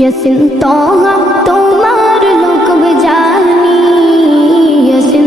ইয়াসিন তোহা তোমার লোক জানি ইয়াসিন